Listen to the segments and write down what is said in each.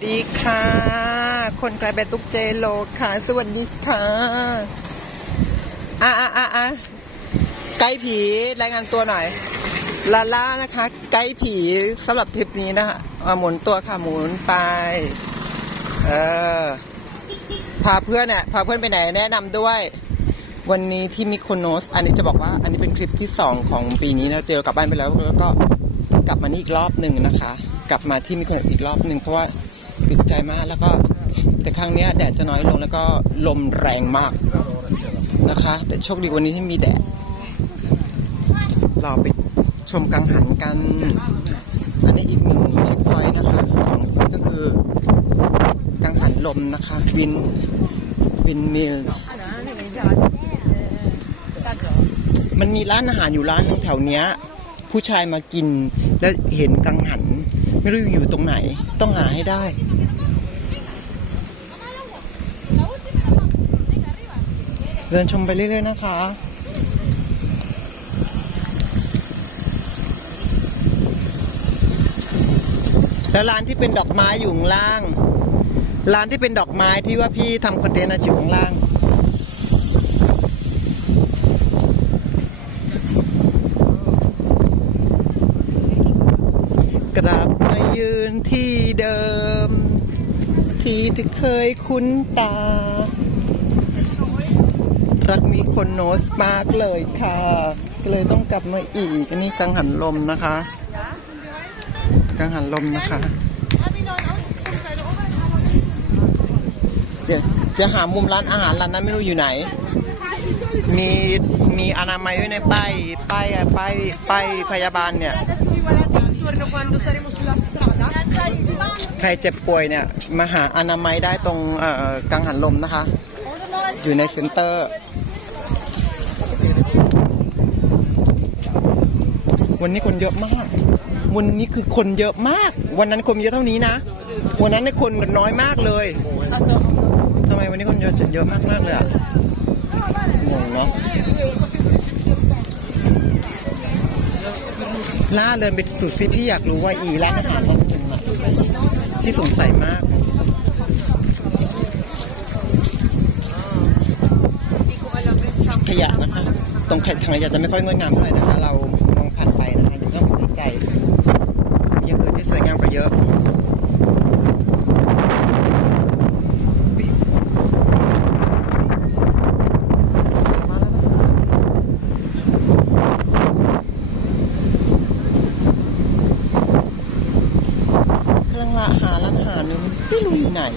สวัสดีค่ะ คนกลายเป็นตุ๊กเจโลค่ะ สวัสดีค่ะ อะอะอะอะไกด์ผีรายงานตัวหน่อย ลาล่านะคะ ไกด์ผีสำหรับทริปนี้นะคะอะหมุนตัวค่ะหมุนไป เออ พาเพื่อนเนี่ยพาเพื่อนไปไหนแนะนำด้วย วันนี้ที่มิโคโนส อันนี้จะบอกว่า อันนี้เป็นคลิปที่สองของปีนี้นะเจอกลับบ้านไปแล้วแล้วก็กลับมานี่อีกรอบหนึ่งนะคะ กลับมาที่มิโคโนสอีกรอบหนึ่งเพราะว่า ติดใจมากแล้วก็แต่ครั้งนี้แดดจะน้อยลงแล้วก็ลมแรงมากนะคะ แต่โชคดีวันนี้ที่มีแดด เราไปชมกังหันกัน อันนี้อีกหนึ่งเช็คพอยต์นะคะของก็คือกังหันลมนะคะวินวินมิลส์มันมีร้านอาหารอยู่ร้านนึงแถวเนี้ย ผู้ชายมากินแล้วเห็นกังหัน ไม่รู้อยู่ตรงไหน ต้องหาให้ได้เดินชมไปเรื่อยๆนะคะ แล้วร้านที่เป็นดอกไม้อยู่ข้างล่าง ร้านที่เป็นดอกไม้ที่ว่าพี่ทำคอนเทนต์อะอยู่ข้างล่างกลับ ยืนที่เดิม ที่ที่เคยคุ้นตา รักมีคนโนสมากเลยค่ะ ก็เลยต้องกลับมาอีกนนี้กังหันลมนะคะ กังหันลมนะคะเดี๋ยวจะหามุมร้านอาหารร้านนั้นไม่รู้อยู่ไหน มีมีอนามัยด้วยในป้ายป้ายป้ายป้ายพยาบาลเนี่ย ใครเจ็บป่วยเนี่ยมาหาอนามัยได้ตรงเอ่อกังหันลมนะคะ อยู่ในเซ็นเตอร์วันนี้คนเยอะมาก วันนี้คือคนเยอะมาก วันนั้นคนเยอะเท่านี้นะ วันนั้นในยคนน้อยมากเลย ทำไมวันนี้คนเยอะเยอะมากมากๆเลยอะ งงเนาะ ล่าเดินไปสุดซิพี่อยากรู้ว่าอีร้านอาหารร้านหนึ่งอะ พี่สงสัยมากขยะนะคะ ตรงถังขยะจะไม่ค่อยงดงามเท่าไหร่นะคะ เรามองผ่านไปนะคะยังต้องสนใจยังอื่นที่สวยงามกว่าเยอะมาแล้วนะคะกำลังละหาร้านอาหารอยู่ ที่ไหน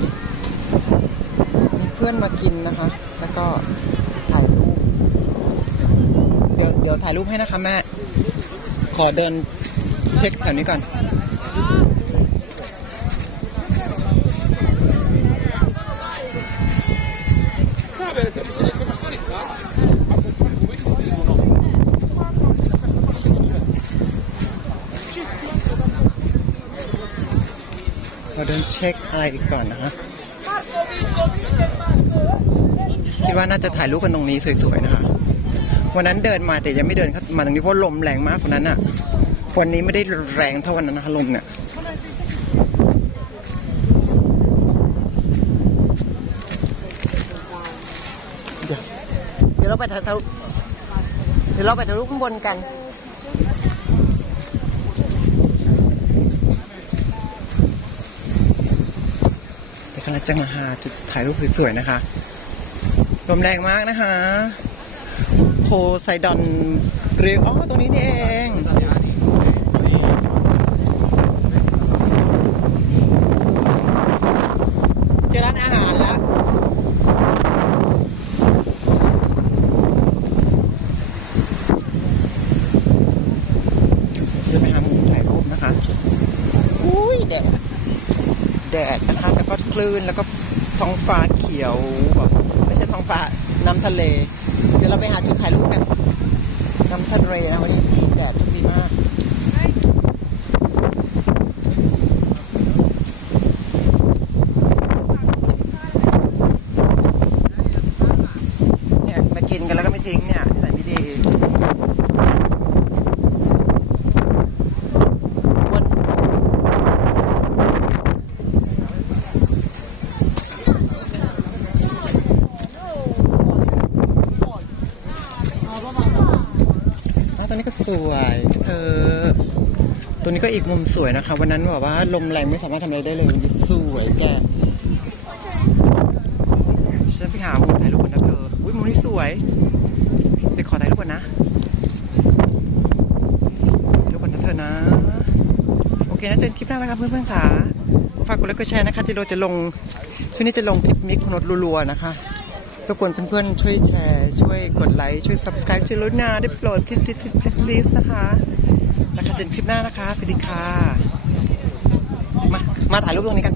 มีเพื่อนมากินนะคะ แล้วก็ถ่ายรูป เดี๋ยวเดี๋ยวถ่ายรูปให้นะคะแม่ ขอเดินเช็คแถวนี้ก่อน ขอเดินเช็คอะไรอีกก่อนนะคะคิดว่าน่าจะถ่ายรูปกันตรงนี้สวยๆนะคะ วันนั้นเดินมาแต่ยังไม่เดินเข้ามาตรงนี้เพราะลมแรงมากวันนั้นอะวันนี้ไม่ได้แรงเท่าวันนั้นนะลมเนี่ยเดี๋ยวเดี๋ยวเราไปถ่ายรูปเดี๋ยวเราไปถ่ายรูปข้างบนกัน แต่กำ ลังจะมาหาจุดถ่ายรูปสวยๆนะคะ ลมแรงมากนะคะ โพไซดอนเรียอ๋อตรงนี้นี่เองเจอร้านอาหารแล้วจะไปหามุมถ่ายรูปนะคะ อุ้ยแดดแดด คลื่นแล้วก็ท้องฟ้าเขียวแบบไม่ใช่ท้องฟ้าน้ำทะเล เดี๋ยวเราไปหาจุดถ่ายรูปกัน น้ำทะเลนะวันนี้แดดดีมาก เนี่ยมากินกันแล้วก็ไม่ทิ้งเนี่ยใส่ไม่ดีวัน ตรงนี้ก็สวยเธอ ตัวนี้ก็อีกมุมสวยนะคะ วันนั้นแบบว่าลมแรงไม่สามารถทำอะไรได้เลยสวยแกฉันไปหามุมถ่ายรูปนะเธออุ้ยมุมนี้สวย ไปขอถ่ายรูปกันนะถ่ายรูปกันนะเธอนะ โอเคนะเจอกันคลิปหน้านะครับเพื่อนๆค่ะฝากกดไลค์กดแชร์นะคะจิโรจะลงช่วงนี้จะลงคลิปมิกคุณนดรัวๆนะคะ รบกวนเพื่อนๆช่วยแชร์ ช่วยกดไลค์ ช่วย subscribe จิโรนาได้โปรดที่ที่ที่ที่ลิสนะคะนะคะเจอกันคลิปหน้านะคะสวัสดีค่ะ มา มาถ่ายรูปตรงนี้กัน